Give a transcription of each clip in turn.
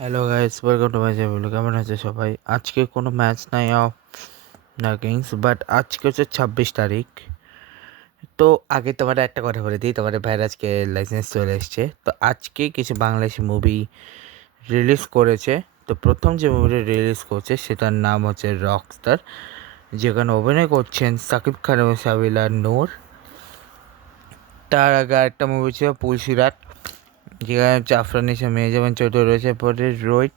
Hello guys, welcome to my channel. কেমন আছে সবাই? আজকে কোনো ম্যাচ নাই অফ না কিংস, বাট আজকে হচ্ছে 26 তারিখ। তো আগে তোমাদের একটা কথা বলে দিই, তোমাদের ভাইয়ের আজকে লাইসেন্স চলে এসছে। তো আজকে কিছু বাংলাদেশি মুভি রিলিজ করেছে। তো প্রথম যে মুভিটা রিলিজ করছে সেটার নাম হচ্ছে রকস্টার, যেখানে অভিনয় করছেন সাকিব খান এবং সাবিলা নূর। তার আগে একটা মুভি ছিল পুলসিরাট, যেখানে জাফরান নিশা, মেহজাবিন চৌধুরী রয়েছে, পরে রোহিত,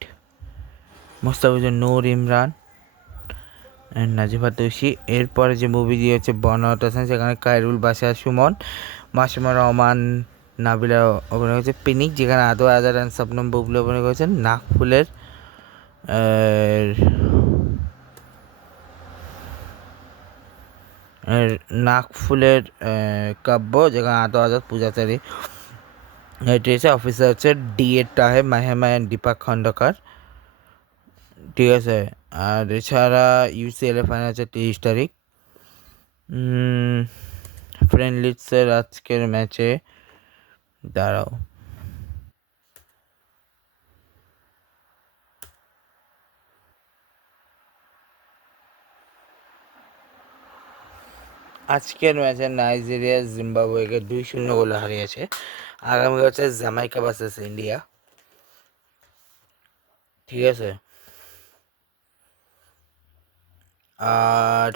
মোস্তাফিজুর নূর, ইমরান অ্যান্ড নাজিফা তুষি। এরপরে যে মুভি দিয়ে হচ্ছে বনাওয়াট হোসেন, সেখানে খায়রুল বাশা সুমন, মাসুমা রহমান, নাবিলা অভিনয় করেছে। পিনিক, যেখানে আদৌ আজাদ অ্যান্ড স্বপ্নম বুবলি অভিনয় করেছেন। নাকফুলের কাব্য, যেখানে আদৌ আজাদ পূজাচারী। এটি হচ্ছে অফিসার হচ্ছে ডিএড তাহেব, মাহেমা অ্যান্ড দীপক খন্দকার। ঠিক আছে। আর এছাড়া ইউসিএল ফাইনাল হচ্ছে 30 তারিখ। ফ্রেন্ড লিডসের আজকের ম্যাচে দাঁড়াও, আজকের ম্যাচে নাইজেরিয়া জিম্বাবুয়েকে 2-0 গোলে হারিয়েছে। আগামী হচ্ছে জামাইকা ভার্সেস ইন্ডিয়া। ঠিক আছে। আর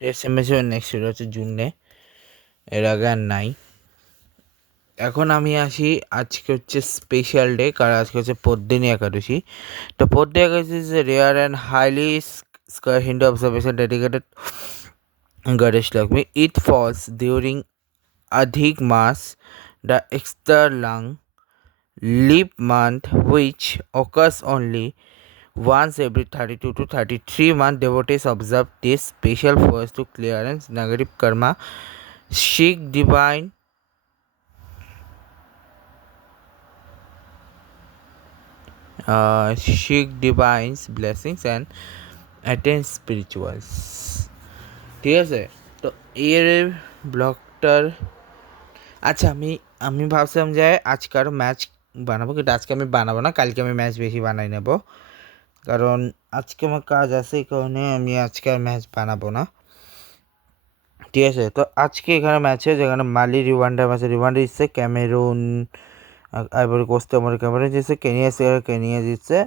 টেস্ট ম্যাচের নেক্সট শুরু হচ্ছে জুনে, এর আগে আর নাই। এখন আমি আসি, আজকে হচ্ছে স্পেশাল ডে, কারণ আজকে হচ্ছে পদ্মিনী একাদশী। তো Padmini Ekadashi is a rare and highly square Hindu observance dedicated Goddess Lakshmi. It falls during Adhik Mas, the extra long leap month, which occurs only once every 32 to 33 months. Devotees observe this special fast to clearance negative karma, seek divine's blessings and attain spirituals. ঠিক আছে। তো এর ব্লগটার, আচ্ছা, আমি ভাবছিলাম যে আজকে আরও ম্যাচ বানাবো, কিন্তু আজকে আমি বানাবো না, কালকে আমি ম্যাচ বেশি বানাই নেব, কারণ আজকে আমার কাজ আছে, এই কারণে আমি আজকে আর ম্যাচ বানাবো না। ঠিক আছে। তো আজকে এখানে ম্যাচে, যেখানে মালি রিওয়ান্ডা ম্যাচে রিওয়ান্ডা জিতছে, ক্যামেরুন আইভরি কোস্ট আমার ক্যামেরুন জিতছে, কেনিয়া জিতছে।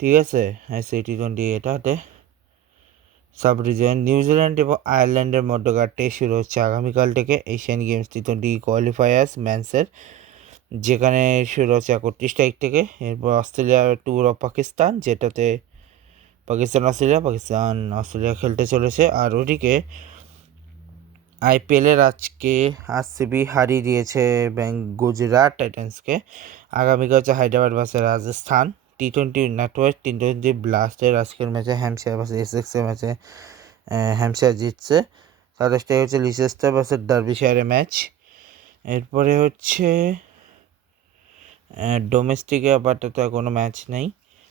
ঠিক আছে। হ্যাঁ, T20 এটাতে সাব রিজন নিউজিল্যান্ড এবং আয়ারল্যান্ডের মধ্যকার টেস্ট শুরু হচ্ছে আগামীকাল থেকে এশিয়ান গেমস T20 কোয়ালিফায়ার্স ম্যাচের, যেখানে শুরু হচ্ছে 31 তারিখ থেকে। এরপর অস্ট্রেলিয়া ট্যুর অফ পাকিস্তান, যেটাতে পাকিস্তান অস্ট্রেলিয়া খেলতে চলেছে। আর ওদিকে আইপিএলের আজকে আরসিবি হারিয়ে দিয়েছে গুজরাট টাইটান্সকে। আগামীকাল হচ্ছে Hyderabad versus Rajasthan. T20 network T20 ব্লাস্টের আজকের ম্যাচে হ্যাম্পশায়ার ভার্সেস এসেক্সের ম্যাচে হ্যাম্পশায়ার জিতছে। 27 হচ্ছে লিচেস্টার ভার্সেস ডার্বিশায়ারের ম্যাচ। এরপরে হচ্ছে ডোমেস্টিকে আপাতত কোনো ম্যাচ নেই।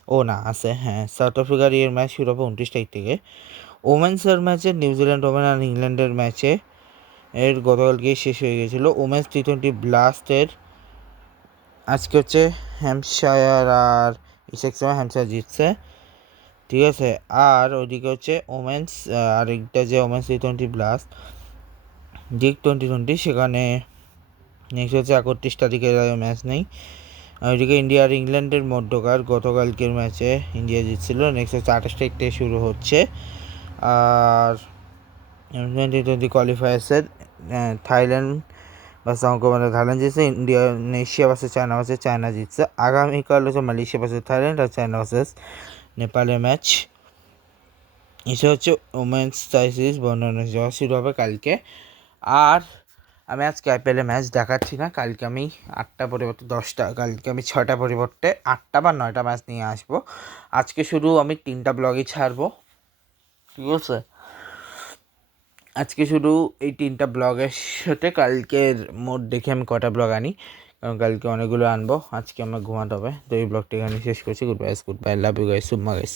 ও না, আছে, হ্যাঁ, সাউথ আফ্রিকার এর ম্যাচ শুরু হবে 29 তারিখ থেকে। ওমেন্সের ম্যাচে নিউজিল্যান্ড ওমেন আর ইংল্যান্ডের ম্যাচে এর গতকালকেই শেষ হয়ে গেছিলো। ওমেন্স T20 ব্লাস্টের আজকে হচ্ছে হ্যাম্পশায়ার আর ইসেক্সের হ্যাম্পশায়ার জিতছে। ঠিক আছে। আর ওইদিকে হচ্ছে ওমেন্স, আরেকটা যে ওমেন্স T20 ব্লাস্ট ডিগ 2020, সেখানে নেক্সট হচ্ছে 31 তারিখে ম্যাচ নেই। ওইদিকে ইন্ডিয়া আর ইংল্যান্ডের মধ্যকার গতকালকের ম্যাচে ইন্ডিয়া জিতছিল। নেক্সট হচ্ছে 28 তারিখ থেকে শুরু হচ্ছে। আর T20 কোয়ালিফায়ার্সের থাইল্যান্ড ভার্সেস অঙ্কমানে থাইল্যান্ড জিতছে, ইন্দোনেশিয়া ভার্সেস চায়না জিতছে। আগামীকাল হচ্ছে মালয়েশিয়া ভার্সেস থাইল্যান্ড আর চায়না ভার্সেস নেপালের ম্যাচ। এসে হচ্ছে ওমেন্স সিরিজ বর্ণনা যাওয়া শুরু হবে কালকে। আর আমি আজকে আইপিএলের ম্যাচ দেখাচ্ছি না, কালকে আমি 8টা পরিবর্তে 10টা, কালকে আমি 6টা পরিবর্তে 8টা বা 9টা ম্যাচ নিয়ে আসবো। আজকে শুধু আমি 3টা ব্লগই ছাড়বো। ঠিক আছে। আজকে শুধু এই 3টা ব্লগের সাথে কালকের মোড দেখে আমি কটা ব্লগ আনি, কারণ কালকে অনেকগুলো আনবো। আজকে আমার ঘুমাতে হবে। তো এই ব্লগটা এখানে শেষ করছি। Good bye, love you guys, সুম্মা গাইস।